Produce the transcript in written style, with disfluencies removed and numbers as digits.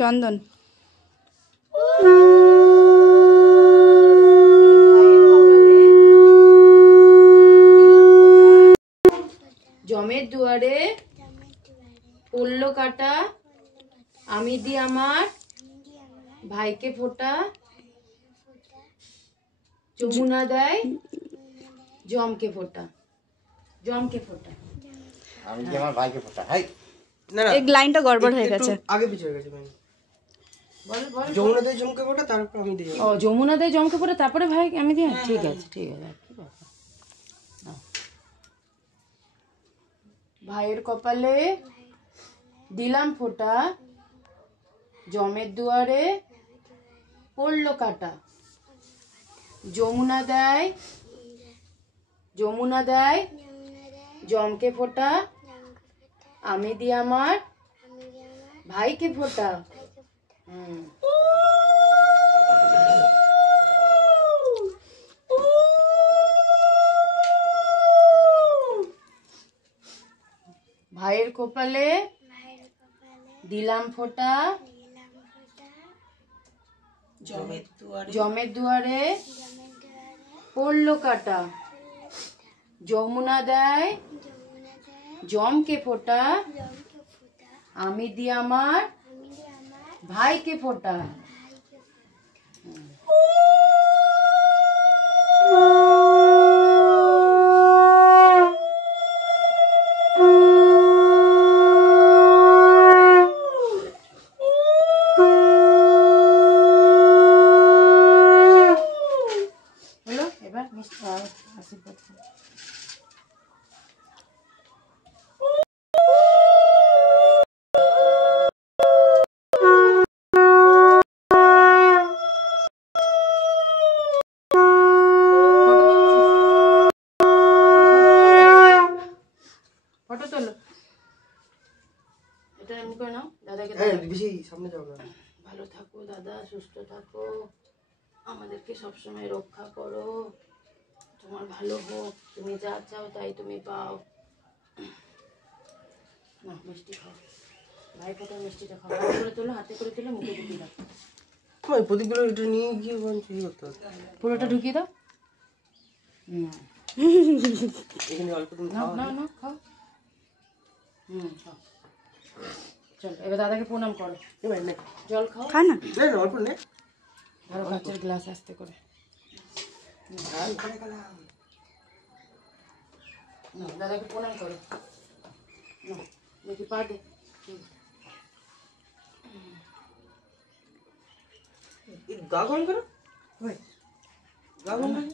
চন্দন জমের দুয়ারে পড়লো কাটা, আমি দি আমার ভাইকে ফোঁটা, যমুনা দেয় জমকে ফোঁটা, জমকে ফোঁটা, আমি দি আমার ভাইকে ফোঁটা। হাই না না, এই লাইনটা গড়বড় হয়ে গেছে, আগে পিছনে গেছে। বল বল। যমুনা দেয় জমকে ফোঁটা, তারপর আমি দিই। ও যমুনা দেয় জমকে ফোঁটা, তারপরে ভাই আমি দিই। ঠিক আছে ঠিক আছে। কি ব্যাপার, ভাইয়ের কপালে দিলাম ফোঁটা, জমের দুয়ারে পড়লো কাটা, যমুনা দেয় জমকে ফোঁটা, আমি দি আমার ভাইকে ফোঁটা। ভাইয়ের কপালে দিলাম ফোঁটা, জমের দুয়ারে পড়লো কাটা, যমুনা দেয় জমকে ফোঁটা, আমি দি আমার ভাইকে ফোঁটা। হলো, এবার আশীর্বাদ করো। ফটো তোলো, এটা এমনি করে নাও, দাদাকে দাও। বেশি সামনে যাও না। ভালো থাকো দাদা, সুস্থ থাকো, আমাদেরকে সবসময় রক্ষা করো, তোমার ভালো হোক, তুমি যা চাও তাই তুমি পাও। না মিষ্টি খাও, ভাই ফোটার মিষ্টিটা খাও, হাতে করে তোলো, হাতে করে তোলো, মুখে ঢুকিয়ে দাও। ওই প্রদীপগুলো এটা নিয়ে গিয়ে কি করতে হবে? পুরোটা ঢুকিয়ে দাও। এখানে অল্প দিন নাও নাও নাও, খাও। খাও। চল এবার দাদাকে প্রণাম করো, এবার নে, জল খাও। খা না, না না অল্প নে। ধরো কাঁচের গ্লাস আস্তে করে। নাও, দাদাকে প্রণাম করো। নাও, দেখি পা দে। গা গরম করো, গা গরম করো।